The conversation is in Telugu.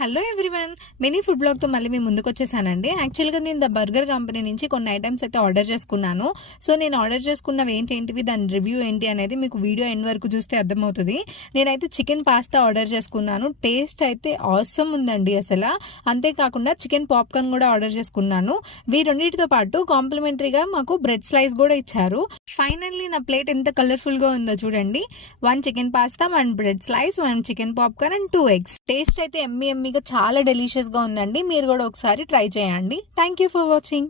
హలో ఎవ్రీవన్, మినీ ఫుడ్ బ్లాగ్తో మళ్ళీ మేము ముందుకు వచ్చేసానండి. యాక్చువల్గా నేను ద బర్గర్ కంపెనీ నుంచి కొన్ని ఐటమ్స్ అయితే ఆర్డర్ చేసుకున్నాను. సో నేను ఆర్డర్ చేసుకున్నవి ఏంటివి, దాని రివ్యూ ఏంటి అనేది మీకు వీడియో ఎండ్ వరకు చూస్తే అర్థమవుతుంది. నేనైతే చికెన్ పాస్తా ఆర్డర్ చేసుకున్నాను. టేస్ట్ అయితే ఆసమ్ ఉందండి అసలు. అంతేకాకుండా చికెన్ పాప్కార్న్ కూడా ఆర్డర్ చేసుకున్నాను. వీటన్నిటితో పాటు కాంప్లిమెంటరీగా మాకు బ్రెడ్ స్లైస్ కూడా ఇచ్చారు. ఫైనల్లీ నా ప్లేట్ ఎంత కలర్ఫుల్గా ఉందో చూడండి. 1 chicken pasta, 1 bread slice, 1 chicken popcorn and 2 eggs. Taste అయితే ఎమ్మీగా చాలా డెలిషియస్ గా ఉందండి. మీరు కూడా ఒకసారి ట్రై చేయండి. Thank you for watching.